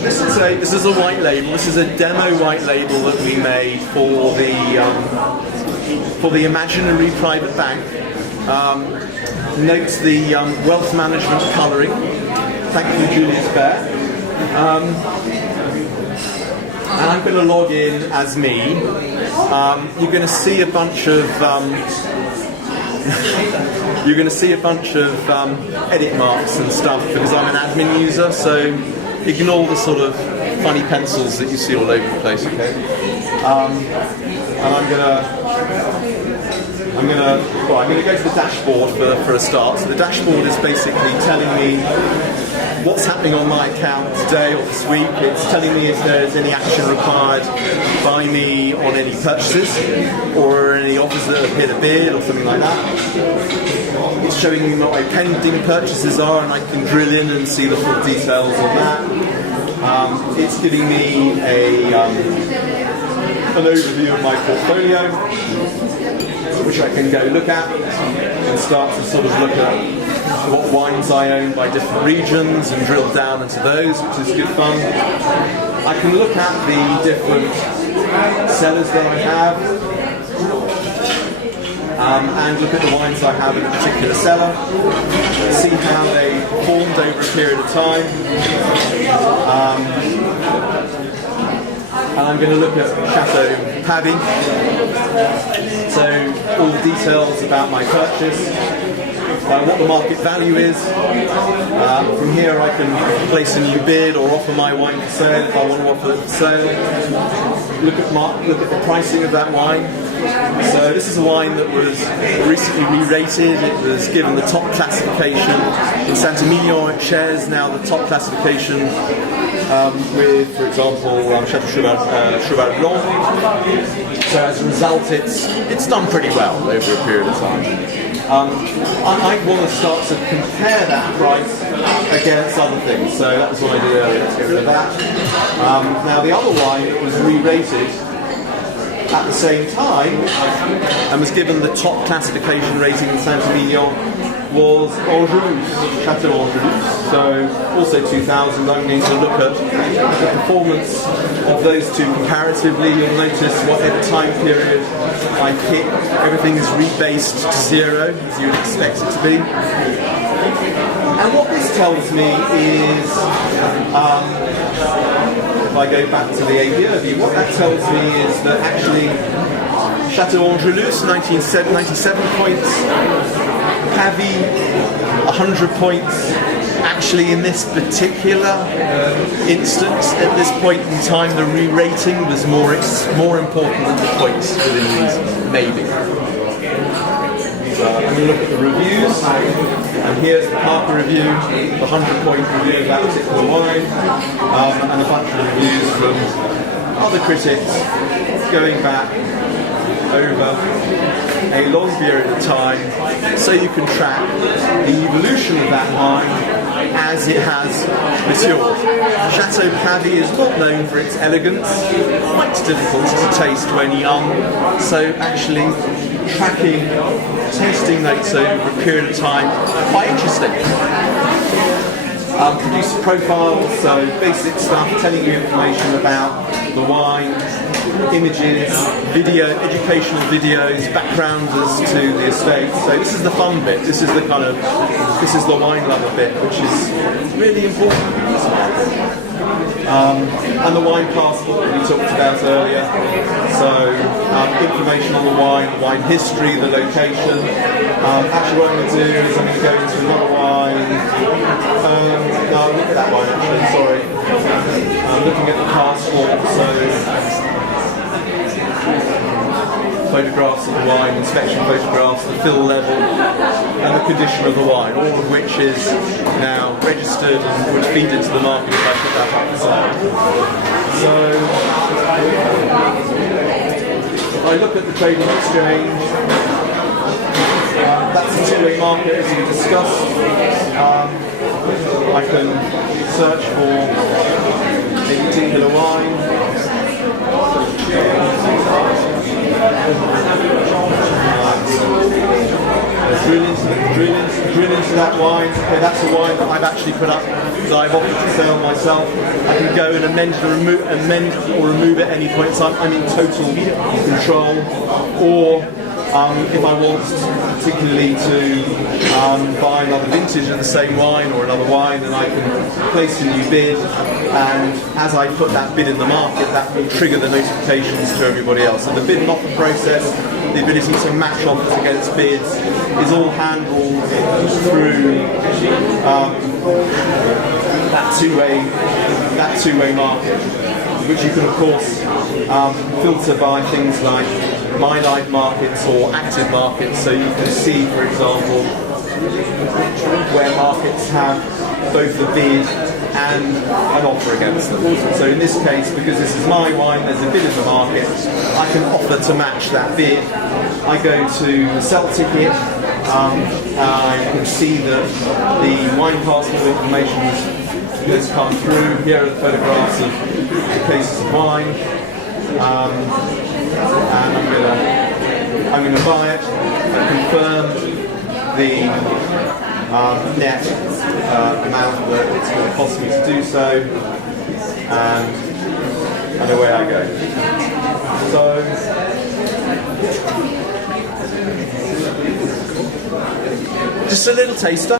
This is a white label. This is a demo white label that we made for the imaginary private bank. Note the wealth management colouring. Thank you, Julius Baer. And I'm going to log in as me. You're going to see a bunch of edit marks and stuff because I'm an admin user. So ignore the sort of funny pencils that you see all over the place. Okay. And I'm gonna go to the dashboard for a start. So the dashboard is basically telling me what's happening on my account today or this week. It's telling me if there's any action required by me on any purchases or any offers that have hit a bid or something like that. It's showing me what my pending purchases are, and I can drill in and see the full details on that. It's giving me an overview of my portfolio, which I can go look at and start to sort of look at what wines I own by different regions and drill down into those, which is good fun. I can look at the different sellers that I have and look at the wines I have in a particular cellar, see how they performed over a period of time. And I'm going to look at Chateau Pavie, so all the details about my purchase, what the market value is. From here I can place a new bid or offer my wine for sale if I want to offer it for sale. Look at the pricing of that wine. So this is a wine that was recently re-rated. It was given the top classification. In Saint-Emilion it shares now the top classification with, for example, Chateau Cheval Blanc. So as a result, it's done pretty well over a period of time. I want to start to compare that price against other things. So that was what I did earlier. Let's get rid of that. Now the other wine that was re-rated at the same time and was given the top classification rating in Saint-Emilion was Angelus, Chateau Angelus. So also 2000. I'm going to look at the performance of those two comparatively. You'll notice whatever time period I pick, everything is rebased to 0, as you would expect it to be. And what this tells me is, if I go back to the ABO view, what that tells me is that actually Chateau Angelus, 97 points, Pavie, 100 points. Actually, in this particular instance, at this point in time, the re-rating was more important than the points within these, maybe. I'm going to look at the reviews, and here's the Parker review, the 100-point review of that particular wine, and a bunch of reviews from other critics going back over a long period of time, so you can track the evolution of that wine as it has matured. Chateau Pavie is not known for its elegance, quite difficult to taste when young, so actually tracking tasting notes over a period of time, quite interesting. Producer profiles, so basic stuff, telling you information about the wine, images, video, educational videos, background as to the estate. So this is the fun bit. This is the wine lover bit, which is really important. And the wine passport that we talked about earlier. So information on the wine history, the location. Actually, what I'm going to do is I'm going to go into another wine. No, look at that wine actually. Sorry. I'm looking at the passport. So photographs of the wine, inspection photographs, the fill level, and the condition of the wine, all of which is now registered and would feed into the market if I put that up for sale. So, if I look at the trading exchange, that's a two-way market as we discussed. I can search for a particular wine. Drill into that wine, okay, that's a wine that I've actually put up, that I've offered to sell myself. I can go and amend or remove at any point in time. I'm in total control. Or if I want particularly to buy another vintage of the same wine or another wine, then I can place a new bid, and as I put that bid in the market, that will trigger the notifications to everybody else. So the bid and offer process, the ability to match offers against bids, is all handled through that two-way market, which you can of course filter by things like My Live markets or active markets. So you can see, for example, where markets have both the bid and an offer against them. So in this case, because this is my wine, there's a bid in the market, I can offer to match that bid. I go to the sell ticket, I can see that the wine passport information has come through. Here are the photographs of the cases of wine, and I'm going to buy it, confirm the net amount that it's going to cost me to do so, and away I go. So just a little taster.